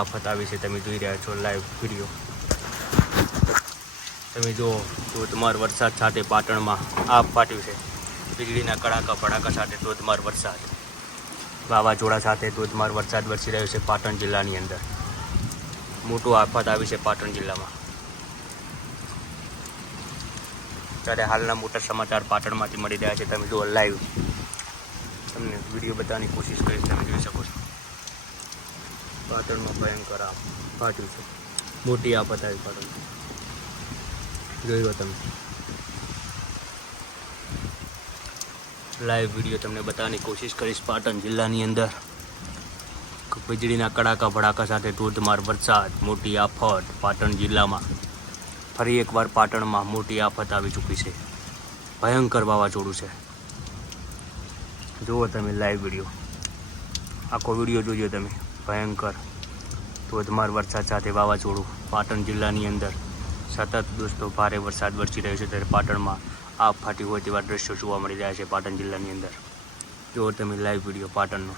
આફત આવી છે, તમે જોઈ રહ્યા છો લાઈવ વીડિયો તમે જુઓ ધોધમાર વરસાદ સાથે પાટણમાં આપ ફાટ્યું છે. વીજળીના કડાકા, ફડાકા સાથે ધોધમાર વરસાદ. વાવાઝોડા સાથે ધોધમાર વરસાદ વરસી રહ્યો છે પાટણ જિલ્લાની અંદર. મોટું આફત આવી છે પાટણ જિલ્લામાં. ત્યારે હાલના મોટા સમાચાર પાટણમાંથી મળી રહ્યા છે, તમે જુઓ લાઈવ તમને વીડિયો બતાવવાની કોશિશ કરીશ, તમે જોઈ શકો છો. પાટણમાં ભયંકર આપ ફાટ્યું છે. મોટી આફત આવી પાટણ જોઈ તમે. લાઈવ વીડિયો તમને બતાવવાની કોશિશ કરીશ પાટણ જિલ્લાની અંદર. વીજળીના કડાકા ભડાકા સાથે ધોધમાર વરસાદ, મોટી આફત પાટણ જિલ્લામાં. ફરી એકવાર પાટણમાં મોટી આફત આવી ચૂકી છે. ભયંકર વાવાઝોડું છે. જુઓ તમે લાઈવ વીડિયો આખો વીડિયો જોજો તમે. ભયંકર. ધોધમાર વરસાદ સાથે વાવાઝોડું. પાટણ જિલ્લાની અંદર સતત દોસ્તો ભારે વરસાદ વરસી રહ્યો છે ત્યારે પાટણમાં આગ ફાટી હોય તેવા દ્રશ્યો જોવા મળી રહ્યા છે પાટણ જિલ્લાની અંદર. જો તમે લાઈવ વીડિયો પાટણનો.